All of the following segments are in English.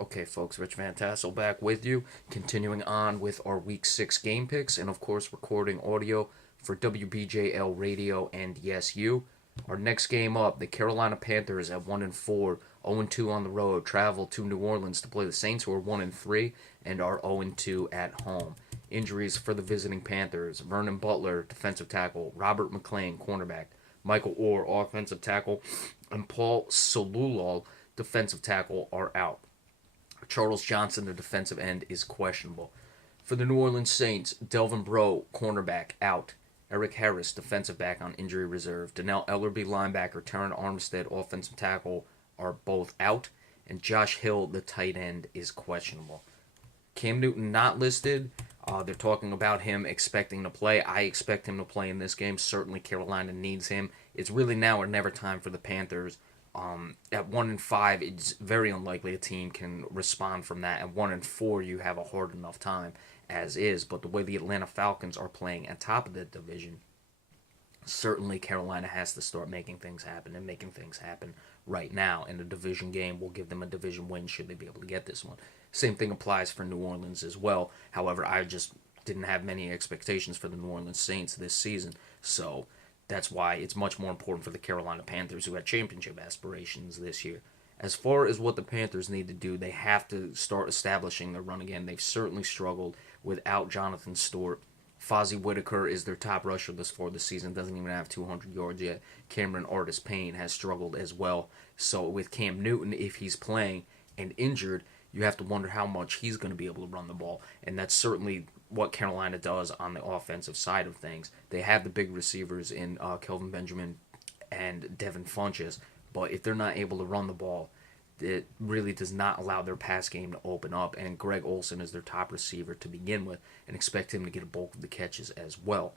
Okay, folks, Rich Van Tassel back with you, continuing on with our Week 6 game picks, and of course, recording audio for WBJL Radio and Yes You. Our next game up, the Carolina Panthers at 1 and 4, 0 and 2 on the road, travel to New Orleans to play the Saints, who are 1 and 3 and are 0 and 2 at home. Injuries for the visiting Panthers: Vernon Butler, defensive tackle; Robert McClain, cornerback; Michael Orr, offensive tackle; and Paul Solulal, defensive tackle, are out. Charles Johnson, the defensive end, is questionable. For the New Orleans Saints, Delvin Breaux, cornerback, out. Eric Harris, defensive back, on injury reserve. Donnell Ellerbe, linebacker. Terran Armstead, offensive tackle, are both out. And Josh Hill, the tight end, is questionable. Cam Newton not listed. They're talking about him expecting to play. I expect him to play in this game. Certainly Carolina needs him. It's really now or never time for the Panthers. At 1 and 5, it's very unlikely a team can respond from that. At 1 and 4, you have a hard enough time as is. But the way the Atlanta Falcons are playing at top of the division, certainly Carolina has to start making things happen and making things happen right now. And the division game will give them a division win should they be able to get this one. Same thing applies for New Orleans as well. However, I just didn't have many expectations for the New Orleans Saints this season. So that's why it's much more important for the Carolina Panthers, who had championship aspirations this year. As far as what the Panthers need to do, they have to start establishing their run again. They've certainly struggled without Jonathan Stewart. Fozzie Whitaker is their top rusher this far this season, doesn't even have 200 yards yet. Cameron Artis-Payne has struggled as well. So with Cam Newton, if he's playing and injured, you have to wonder how much he's going to be able to run the ball. And that's certainly what Carolina does on the offensive side of things. They have the big receivers in Kelvin Benjamin and Devin Funchess, but if they're not able to run the ball, it really does not allow their pass game to open up. And Greg Olsen is their top receiver to begin with, and expect him to get a bulk of the catches as well.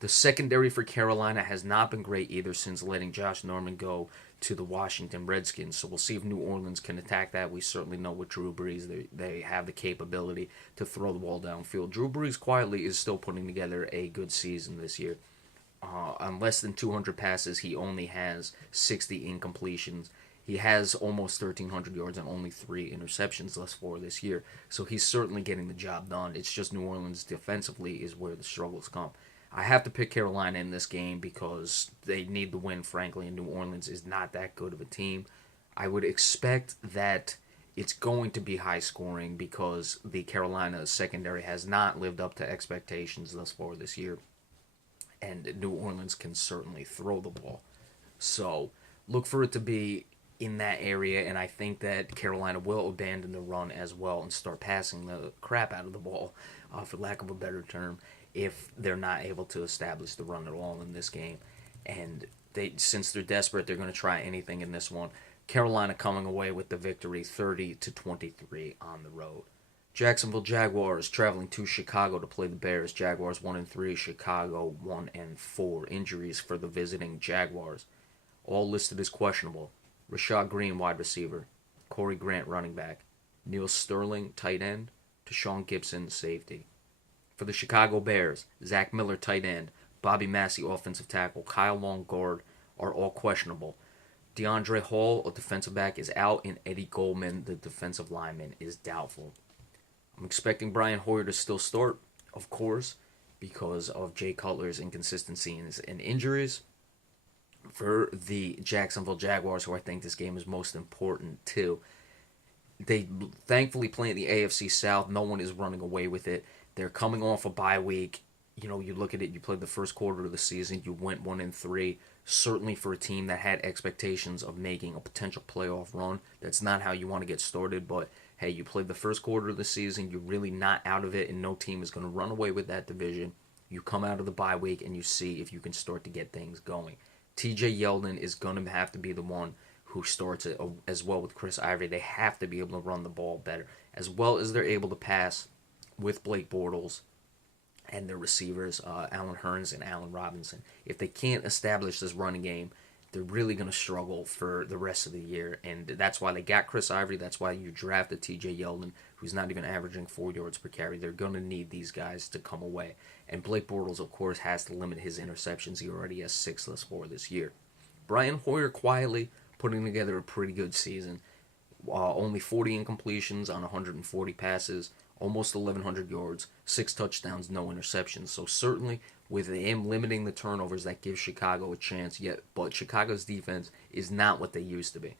The secondary for Carolina has not been great either since letting Josh Norman go to the Washington Redskins. So we'll see if New Orleans can attack that. We certainly know with Drew Brees, they have the capability to throw the ball downfield. Drew Brees quietly is still putting together a good season this year. On less than 200 passes, he only has 60 incompletions. He has almost 1,300 yards and only 3 interceptions thus far this year. So he's certainly getting the job done. It's just New Orleans defensively is where the struggles come. I have to pick Carolina in this game because they need the win, frankly, and New Orleans is not that good of a team. I would expect that it's going to be high scoring because the Carolina secondary has not lived up to expectations thus far this year, and New Orleans can certainly throw the ball. So look for it to be in that area, and I think that Carolina will abandon the run as well and start passing the crap out of the ball, for lack of a better term, if they're not able to establish the run at all in this game. And since they're desperate, they're going to try anything in this one. Carolina coming away with the victory 30-23 on the road. Jacksonville Jaguars traveling to Chicago to play the Bears. Jaguars 1 and 3, Chicago 1 and 4. Injuries for the visiting Jaguars, all listed as questionable. Rashad Green, wide receiver; Corey Grant, running back; Neil Sterling, tight end; Deshaun Gibson, safety. For the Chicago Bears, Zach Miller, tight end; Bobby Massey, offensive tackle; Kyle Long, guard, are all questionable. DeAndre Hall, a defensive back, is out, and Eddie Goldman, the defensive lineman, is doubtful. I'm expecting Brian Hoyer to still start, of course, because of Jay Cutler's inconsistencies and injuries. For the Jacksonville Jaguars, who I think this game is most important to, they thankfully play in the AFC South. No one is running away with it. They're coming off a bye week. You know, you look at it, you played the first quarter of the season, you went 1 and 3. Certainly for a team that had expectations of making a potential playoff run, that's not how you want to get started. But hey, you played the first quarter of the season, you're really not out of it, and no team is going to run away with that division. You come out of the bye week and you see if you can start to get things going. TJ Yeldon is going to have to be the one who starts it as well with Chris Ivory. They have to be able to run the ball better, as well as they're able to pass with Blake Bortles and their receivers, Allen Hurns and Allen Robinson. If they can't establish this running game, they're really going to struggle for the rest of the year. And that's why they got Chris Ivory. That's why you drafted TJ Yeldon, who's not even averaging 4 yards per carry. They're going to need these guys to come away. And Blake Bortles, of course, has to limit his interceptions. He already has 6 thus far this year. Brian Hoyer quietly putting together a pretty good season. Only 40 incompletions on 140 passes, almost 1,100 yards, 6 touchdowns, no interceptions. So certainly with him limiting the turnovers, that gives Chicago a chance. Yet, but Chicago's defense is not what they used to be.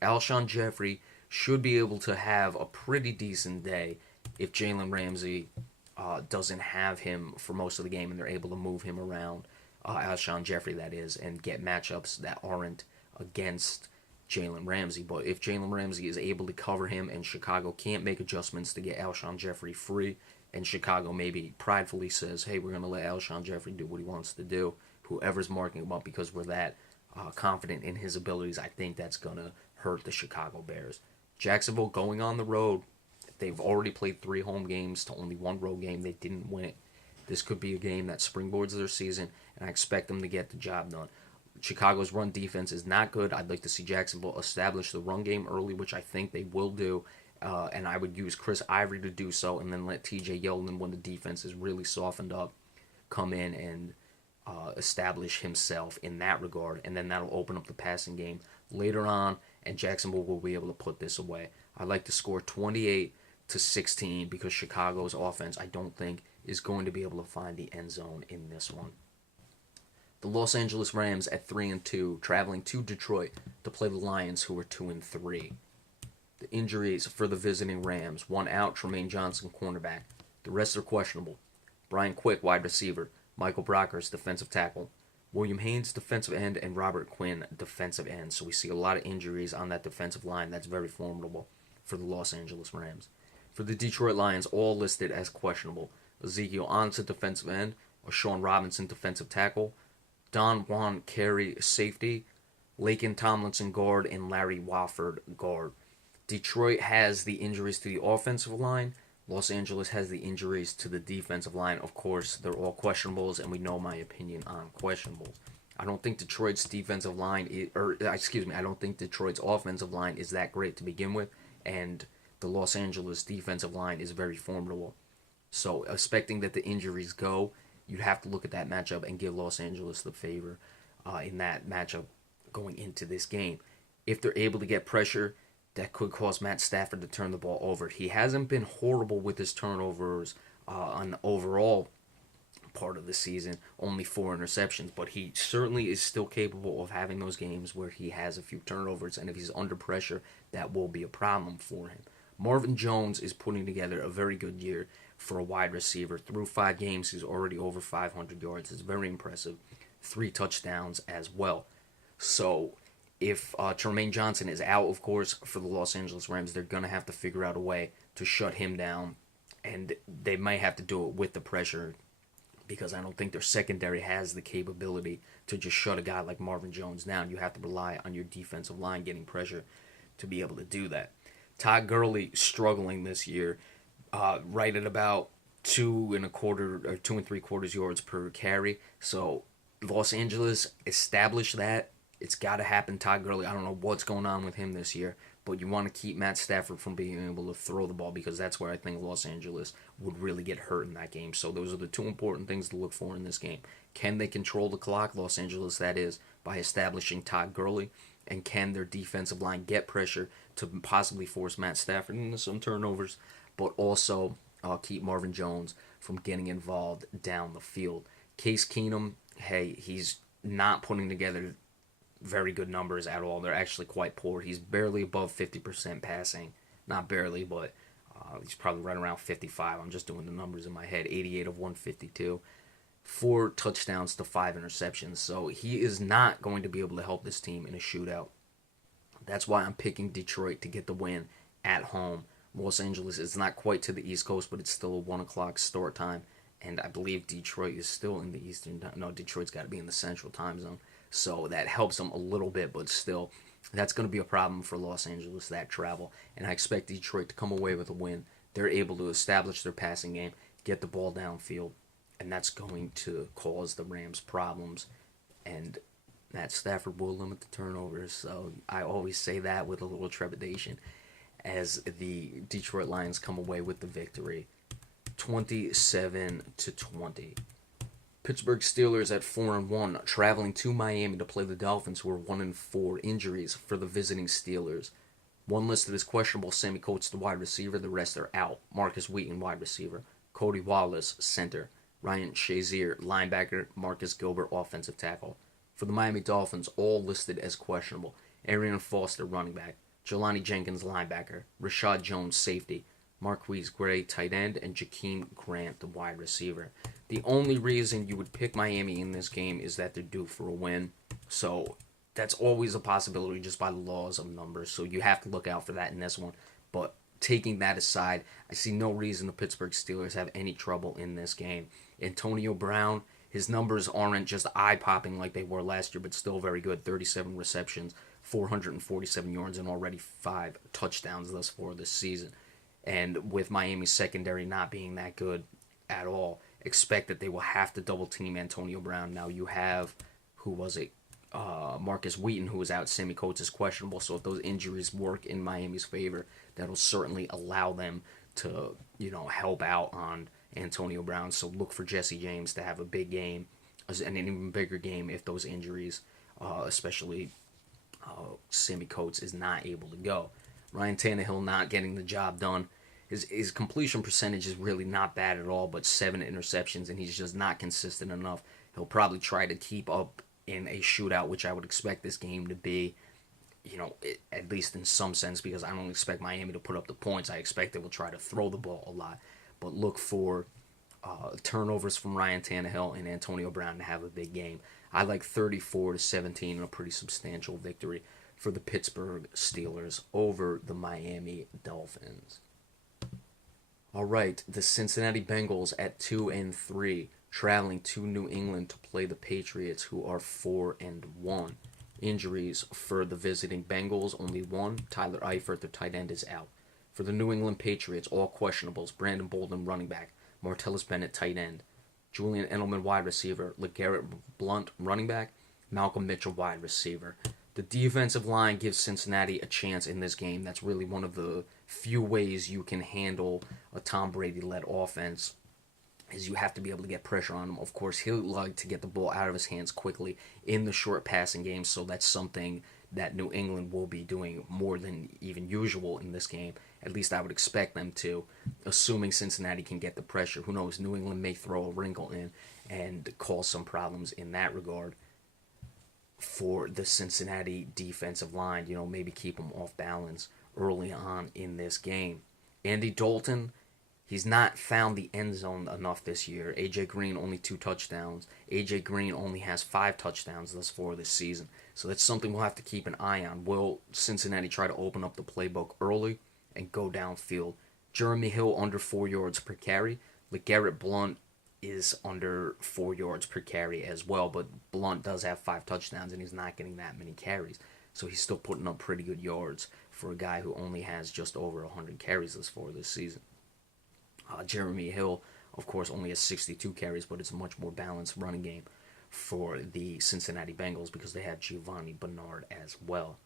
Alshon Jeffrey should be able to have a pretty decent day if Jalen Ramsey doesn't have him for most of the game and they're able to move him around. Alshon Jeffrey, that is, and get matchups that aren't against Jalen Ramsey. But if Jalen Ramsey is able to cover him and Chicago can't make adjustments to get Alshon Jeffrey free, and Chicago maybe pridefully says, hey, we're going to let Alshon Jeffrey do what he wants to do, whoever's marking him up because we're that confident in his abilities, I think that's going to hurt the Chicago Bears. Jacksonville going on the road. They've already played 3 home games to only 1 road game. They didn't win it. This could be a game that springboards their season, and I expect them to get the job done. Chicago's run defense is not good. I'd like to see Jacksonville establish the run game early, which I think they will do. And I would use Chris Ivory to do so, and then let TJ Yeldon, when the defense is really softened up, come in and establish himself in that regard. And then that'll open up the passing game later on, and Jacksonville will be able to put this away. I'd like to score 28-16 because Chicago's offense, I don't think, is going to be able to find the end zone in this one. The Los Angeles Rams at 3-2, traveling to Detroit to play the Lions, who are 2-3. The injuries for the visiting Rams: one out, Tremaine Johnson, cornerback. The rest are questionable. Brian Quick, wide receiver. Michael Brockers, defensive tackle. William Haynes, defensive end, and Robert Quinn, defensive end. So we see a lot of injuries on that defensive line. That's very formidable for the Los Angeles Rams. For the Detroit Lions, all listed as questionable. Ezekiel Ansah, defensive end. Sean Robinson, defensive tackle. Don Juan Carey, safety. Laken Tomlinson, guard, and Larry Wofford, guard. Detroit has the injuries to the offensive line. Los Angeles has the injuries to the defensive line. Of course, they're all questionables, and we know my opinion on questionables. I don't think Detroit's defensive line, I don't think Detroit's offensive line is that great to begin with, and the Los Angeles defensive line is very formidable. So, expecting that the injuries go, you'd have to look at that matchup and give Los Angeles the favor in that matchup going into this game. If they're able to get pressure, that could cause Matt Stafford to turn the ball over. He hasn't been horrible with his turnovers on the overall part of the season, only 4 interceptions, but he certainly is still capable of having those games where he has a few turnovers, and if he's under pressure, that will be a problem for him. Marvin Jones is putting together a very good year for a wide receiver. Through 5 games, he's already over 500 yards. It's very impressive. 3 touchdowns as well. So if Tremaine Johnson is out, of course, for the Los Angeles Rams, they're going to have to figure out a way to shut him down, and they might have to do it with the pressure because I don't think their secondary has the capability to just shut a guy like Marvin Jones down. You have to rely on your defensive line getting pressure to be able to do that. Todd Gurley struggling this year, right at about 2.25 or 2 3/4 yards per carry. So Los Angeles established that. It's got to happen, Todd Gurley. I don't know what's going on with him this year, but you want to keep Matt Stafford from being able to throw the ball because that's where I think Los Angeles would really get hurt in that game. So those are the 2 important things to look for in this game. Can they control the clock, Los Angeles, that is, by establishing Todd Gurley? And can their defensive line get pressure to possibly force Matt Stafford into some turnovers, but also keep Marvin Jones from getting involved down the field? Case Keenum, hey, he's not putting together very good numbers at all. They're actually quite poor. He's barely above 50% passing. Not barely, but he's probably right around 55. I'm just doing the numbers in my head. 88 of 152. 4 touchdowns to 5 interceptions. So he is not going to be able to help this team in a shootout. That's why I'm picking Detroit to get the win at home. Los Angeles is not quite to the East Coast, but it's still a 1 o'clock start time. And I believe Detroit is still in the Eastern time. No, Detroit's got to be in the Central time zone. So that helps them a little bit, but still, that's going to be a problem for Los Angeles, that travel. And I expect Detroit to come away with a win. They're able to establish their passing game, get the ball downfield, and that's going to cause the Rams problems. And Matt Stafford will limit the turnovers, so I always say that with a little trepidation as the Detroit Lions come away with the victory, 27-20. Pittsburgh Steelers at 4-1, traveling to Miami to play the Dolphins, who are 1-4. Injuries for the visiting Steelers: One listed as questionable: Sammy Coates, the wide receiver. The rest are out. Marcus Wheaton, wide receiver. Cody Wallace, center. Ryan Shazier, linebacker. Marcus Gilbert, offensive tackle. For the Miami Dolphins, all listed as questionable: Arian Foster, running back. Jelani Jenkins, linebacker. Rashad Jones, safety. Marquise Gray, tight end. And Jakeem Grant, the wide receiver. The only reason you would pick Miami in this game is that they're due for a win. So that's always a possibility just by the laws of numbers. So you have to look out for that in this one. But taking that aside, I see no reason the Pittsburgh Steelers have any trouble in this game. Antonio Brown, his numbers aren't just eye-popping like they were last year, but still very good. 37 receptions, 447 yards, and already 5 touchdowns thus far this season. And with Miami's secondary not being that good at all, expect that they will have to double-team Antonio Brown. Now you have, who was it? Marcus Wheaton, who was out. Sammy Coates is questionable. So if those injuries work in Miami's favor, that'll certainly allow them to, help out on Antonio Brown. So look for Jesse James to have a big game, and an even bigger game if those injuries, especially Sammy Coates, is not able to go. Ryan Tannehill not getting the job done. His completion percentage is really not bad at all, but 7 interceptions, and he's just not consistent enough. He'll probably try to keep up in a shootout, which I would expect this game to be, at least in some sense, because I don't expect Miami to put up the points. I expect they will try to throw the ball a lot. But look for turnovers from Ryan Tannehill and Antonio Brown to have a big game. I like 34-17 and a pretty substantial victory for the Pittsburgh Steelers over the Miami Dolphins. All right, the Cincinnati Bengals at 2-3, traveling to New England to play the Patriots, who are 4-1. Injuries for the visiting Bengals, only one. Tyler Eifert, the tight end, is out. For the New England Patriots, all questionables: Brandon Bolden, running back. Martellus Bennett, tight end. Julian Edelman, wide receiver. LeGarrette Blount, running back. Malcolm Mitchell, wide receiver. The defensive line gives Cincinnati a chance in this game. That's really one of the few ways you can handle a Tom Brady-led offense, is you have to be able to get pressure on him. Of course, he'll like to get the ball out of his hands quickly in the short passing game, so that's something that New England will be doing more than even usual in this game. At least I would expect them to, assuming Cincinnati can get the pressure. Who knows? New England may throw a wrinkle in and cause some problems in that regard for the Cincinnati defensive line. Maybe keep them off balance early on in this game. Andy Dalton, he's not found the end zone enough this year. A.J. Green, only 2 touchdowns. A.J. Green only has 5 touchdowns thus far this season. So that's something we'll have to keep an eye on. Will Cincinnati try to open up the playbook early and go downfield? Jeremy Hill under 4 yards per carry. LeGarrette Blount is under 4 yards per carry as well, but Blount does have 5 touchdowns, and he's not getting that many carries. So he's still putting up pretty good yards for a guy who only has just over 100 carries thus far this season. Jeremy Hill, of course, only has 62 carries, but it's a much more balanced running game for the Cincinnati Bengals because they have Giovanni Bernard as well.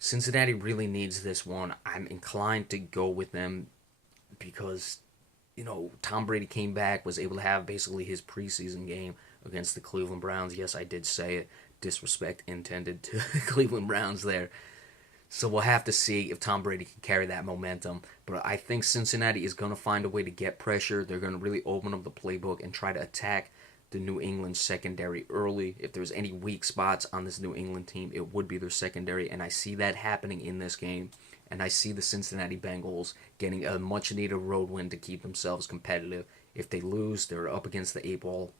Cincinnati really needs this one. I'm inclined to go with them because, Tom Brady came back, was able to have basically his preseason game against the Cleveland Browns. Yes, I did say it. Disrespect intended to the Cleveland Browns there. So we'll have to see if Tom Brady can carry that momentum. But I think Cincinnati is going to find a way to get pressure. They're going to really open up the playbook and try to attack the New England secondary early. If there's any weak spots on this New England team, it would be their secondary. And I see that happening in this game. And I see the Cincinnati Bengals getting a much-needed road win to keep themselves competitive. If they lose, they're up against the 8-ball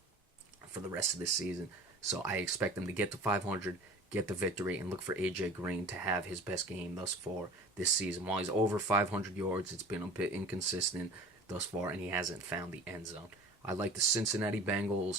for the rest of this season. So I expect them to get to 500, get the victory, and look for A.J. Green to have his best game thus far this season. While he's over 500 yards, it's been a bit inconsistent thus far, and he hasn't found the end zone. I like the Cincinnati Bengals